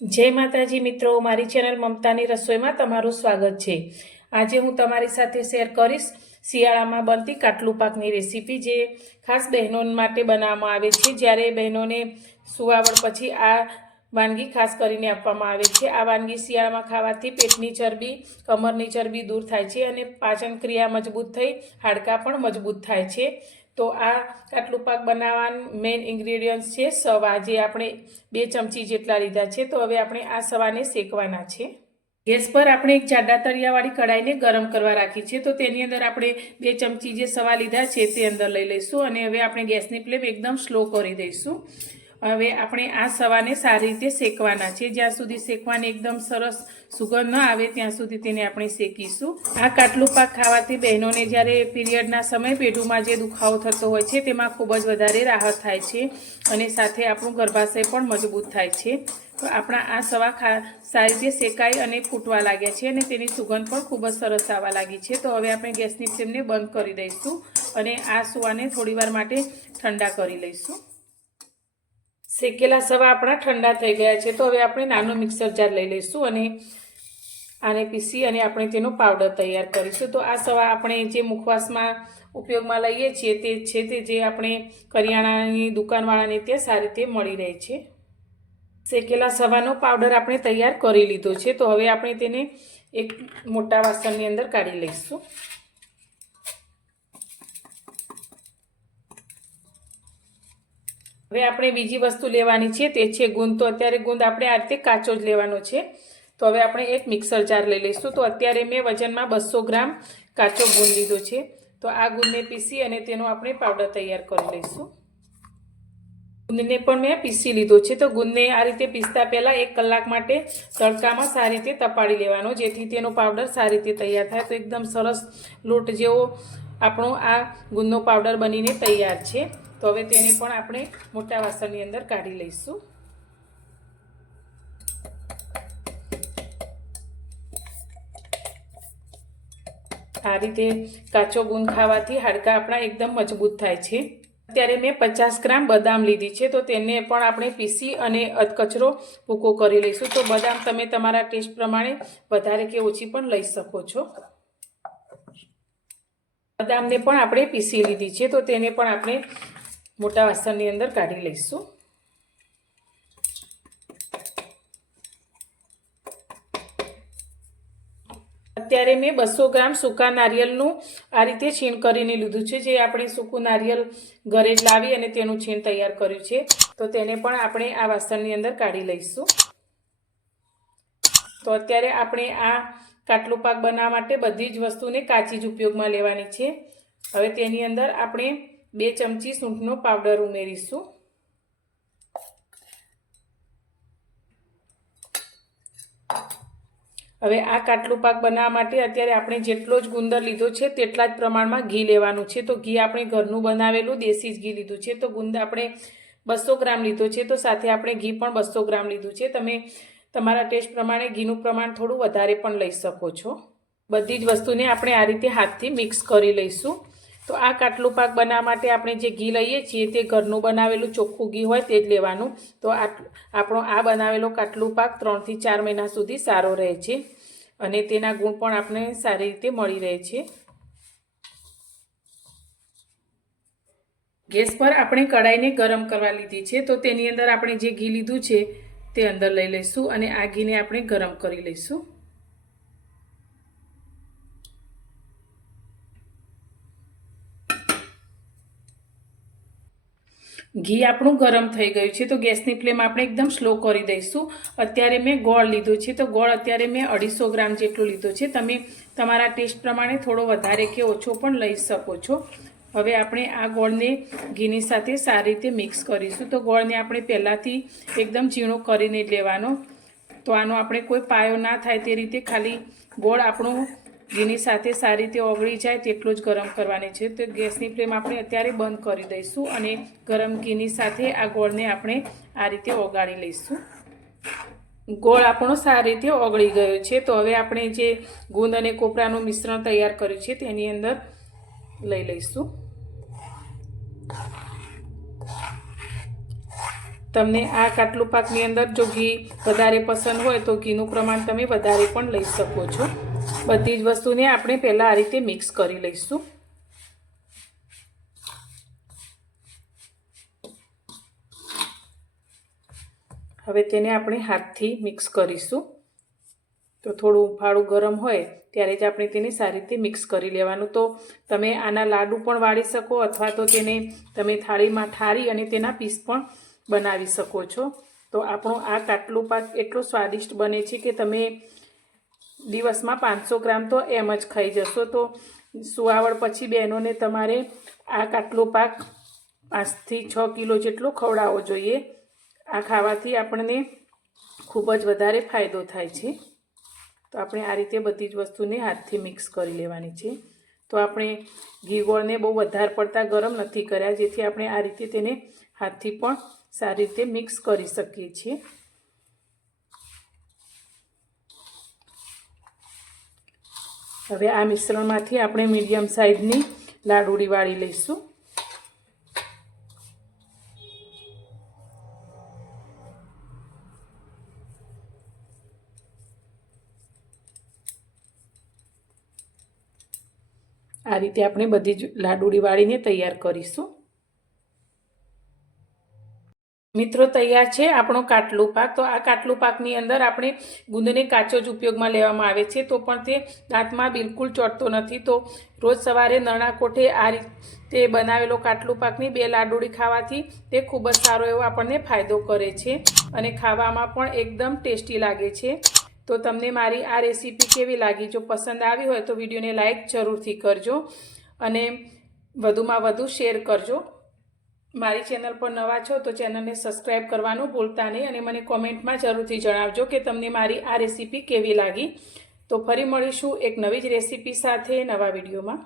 जय माताजी मित्रों, मारी चेनल ममतानी रसोई में तमारुं स्वागत है। आज हूँ तमारी साथे शेर करीश शियाळा में बनती काटलू पाकनी रेसिपी, जे खास बहनों माटे बनाववामां आवे छे। ज्यारे बहनोने सुवावड़ पछी आ वानगी खास करीने आपवामां आवे छे। आ वानगी शियाळा में खावाथी पेटनी चरबी, कमरनी चरबी दूर थाय छे अने पाचन क्रिया मजबूत थई हाडकां पण मजबूत थाय छे। तो आ काटलू पाक बनाववाना मेन इंग्रेडियंट्स है सवा, जे आपणे 2 चमची जेटला लीधा छे। तो हवे आपणे आ सवाने शेकवाना छे। गैस पर आपणे एक जाडा तळियावाળી कढ़ाईने गरम करवा राखी छे। तो तेनी अंदर आपणे 2 चमची जे सवा लीधा छे ते अंदर लई लईशुं अने हवे आपणे गैसनी फ्लेम एकदम स्लो करी दईशुं। हवे आपणे आ सवाने सारी रीते शेकवाना छे। ज्यां सुधी शेकवाने एकदम सरस सुगंध न आवे त्यां सुधी तेने आपणे शेकीशुं। आ काटलू पाक खावाथी बहनोने ज्यारे पीरियडना समय पेटुमां जे दुखावो थतो होय छे तेमां खूब ज वधारे राहत थाय छे अने साथे आपणुं गर्भाशय पण मजबूत थाय छे। तो आपणा आ सवा सारी रीते शेकाई अने फूटवा लाग्या छे अने तेनी सुगंध पण खूब ज सरस आवा लागी छे। तो हवे आपणे गैसनी फ्लेમને बंध करी दईशुं अने आ सुवाने थोड़ीवार माटे ठंडा करी लईशुं। शेकेला सवा अपना ठंडा थई गया है। तो हवे आपणे नानो मिक्सर जार लई लईशुं अने आने पीसी अने आपणे तेनो पाउडर तैयार करीशुं। तो आ सवा आपणे जे मुखवासमां उपयोगमां लईए छीए ते छे ते जे आपणे करियाणानी दुकानवाळाने त्यां सारी रीते मळी रहे छे। शेकेला सवानो पाउडर आपणे तैयार करी लीधो छे। तो हवे आपणे तेने एक मोटा वासणनी अंदर काढी लईशुं। हवे आपणे बीजी वस्तु लेवानी छे ते छे गुंद। तो अत्यारे गुंद आपणे आ रीते काचो ज लेवानो छे। तो हवे आपणे एक मिक्सर जार लई लईशुं। तो अत्यारे मैं वजनमां 200 ग्राम काचो गुंद लीधो छे। तो आ गुंदने पीसी अने तेनो आपणे पाउडर तैयार करी लईशुं। गुंदने पण मैं पीसी लीधो छे। तो गुंदने आ रीते पीसता पहेला 1 कलाक माटे तड़कामां सारी रीते तपाड़ी लेवानो, जेथी तेनो पाउडर सारी रीते तैयार थाय। तो एकदम सरस लोट जेवो आपणो आ गुंदनो पाउडर बनीने तैयार छे। तो हवे तेने पण आपणे मोटा वासणनी अंदर काढी लईशुं। आ रीते काचो गुंद खावाथी हाडकां आपणा एकदम मजबूत थाय छे। अत्यारे मैं 50 ग्राम बदाम लीधी छे। तो तेने पण आपणे पीसी अने अधकचरो भूको करी लईशुं। तो बदाम तमे तमारा टेस्ट प्रमाणे वधारे के ओછી पण लई शको छो। बदामने पण आपणे पीसी लीधी छे। तो तेने पण आपणे मोटा वासणनी अंदर काढी लईशुं। अत्यारे मैं 200 ग्राम सूका नारिયેળનું आ रीते छीण करीने लीधुं छे। जे आपणे सूकું नारिયેળ घरे ज लावी अने तेनुं छीण तैयार कर्युं छे। तो तेने पण आपणे आ वासणनी अंदर काढी लईशुं। तो अत्यारे आपणे आ काटलू पाक बनाववा माटे बधी ज वस्तुने काची ज उपयोगमां लेवानी छे। हवे तेनी अंदर आपणे 2 चमची सूंठनो पाउडर उमेरीशुं। हवे आ काटलू पाक बनाववा माटे अत्यारे आपणे जेटलो ज गुंદર लीधो छे तेटला ज प्रमाणमां घी लेवानुं छे। तो घी आपणे घरनुं बनावेલું देशी ज घी लीधुं छे। तो गुंद आपणे 200 ग्राम लीधो छे। तो साथे आपणे घी पण 200 ग्राम लीधुं छे। तमे तमारा टेस्ट प्रमाणे घीनुं प्रमाण थोडुं वधारे पण लई शको छो। बधी ज वस्तुने आपणे आ रीते हाथथी मिक्स करी लईशुं। तो आ काटलू पाक बनाववा माटे आपणे जे घी लईए छीए ते घरनुं बनावेલું ચોખ્ખું घी होय ते ज लेवानुं। तो આપણો आ बनावेलो काटलू पाक 3 થી 4 મહિના સુધી सारो रहे छे अने तेना गुण पण आपणे सारी रीते मळी रहे छे। गैस पर आपणे कढ़ाईने गरम करवा लीधी छे। तो तेनी अंदर आपणे जे घी लीधुं छे ते अंदर लई लईशुं अने आ घीने आपणे गरम करी लईशुं। घी आपणું गरम थई गयुं छे। तो गैसनी फ्लेम आपणे एकदम स्लो करी दईशुं। अत्यारे मैं गोळ लीधो छे। तो गोळ अत्यारे मैं 250 ग्राम जेटलो लीधो छे। तमे तमारा टेस्ट प्रमाणे थोड़ो वधारे के ओछो पण लई शको छो। हवे आपणे आ गोळने घीनी साथे सारी रीते मिक्स करीशुं। तो गोळने आपणे पहेलाथी एकदम झीणो करीने लेवानो। तो आनो आपणे कोई पायो ना थाय ते रीते खाली गोळ आपणो घीनी साथे सारी रीते ओगળી जाए तेटलो ज गरम करवानी छे। तो गैसनी फ्लेम आपणे अत्यारे बंध करी दईशुं अने गरम घीनी साथे आ गोळने आपणे आ रीते ओगाળી लईशुं। गोळ આપણો સારી રીતે ઓગળી ગયો છે। તો હવે આપણે જે ગુંદ અને કોપરાનું મિશ્રણ તૈયાર કર્યું છે તેની અંદર લઈ લઈશું। તમને આ કાટલું પાકની અંદર જો ઘી વધારે પસંદ હોય તો ઘીનું પ્રમાણ તમે વધારે પણ લઈ શકો છો। બધી જ વસ્તુને આપણે પહેલાં આ રીતે મિક્સ કરી લઈશું। હવે તેને આપણે હાથથી મિક્સ કરીશું। તો થોડું ઉફાળું ગરમ હોય ત્યારે જ આપણે તેને સારી રીતે મિક્સ કરી લેવાનું। તો તમે આના લાડુ પણ વાળી શકો અથવા તો તેને તમે થાળીમાં ઠારી અને તેના પીસ પણ બનાવી શકો છો। તો આપણો આ કાટલું પાક એટલો સ્વાદિષ્ટ બને છે કે તમે દિવસમાં 500 ગ્રામ તો એમ જ ખાઈ જશો। તો સુવાવડ પછી બહેનોને તમારે આ કાટલું પાક 5 થી 6 કિલો જેટલો ખવડાવવો જોઈએ। આ ખાવાથી આપણને ખૂબ જ વધારે ફાયદો થાય છે। તો આપણે આ રીતે બધી જ વસ્તુને હાથથી મિક્સ કરી લેવાની છે। તો આપણે ઘી ગોળને બહુ વધારે પડતા ગરમ નથી કર્યા, જેથી આપણે આ રીતે તેને હાથથી પણ સારી રીતે મિક્સ કરી શકીએ છીએ। હવે આ મિશ્રણમાંથી આપણે મીડિયમ સાઇઝની લાડુળી વાળી લઈશું। આ રીતે આપણે બધી જ લાડુળી વાળીને તૈયાર કરીશું। મિત્રો તૈયાર છે આપણો કાટલું પાક। તો આ કાટલું પાકની અંદર આપણે ગુંદને કાચો જ ઉપયોગમાં લેવામાં આવે છે, તો પણ તે દાંતમાં બિલકુલ ચોંટતો નથી। તો રોજ સવારે નરણા કોઠે આ રીતે બનાવેલો કાટલું પાકની 2 લાડુળી ખાવાથી તે ખૂબ જ સારો એવો આપણને ફાયદો કરે છે અને ખાવામાં પણ એકદમ ટેસ્ટી લાગે છે। તો તમને મારી આ રેસીપી કેવી લાગી? જો પસંદ આવી હોય તો વિડીયોને લાઈક જરૂરથી કરજો અને વધુમાં વધુ શેર કરજો। મારી ચેનલ પર નવા છો તો ચેનલને સબસ્ક્રાઈબ કરવાનું ભૂલતા નહીં અને મને કોમેન્ટમાં જરૂરથી જણાવજો કે તમને મારી આ રેસીપી કેવી લાગી। તો ફરી મળીશું એક નવી જ રેસીપી સાથે નવા વિડીયોમાં।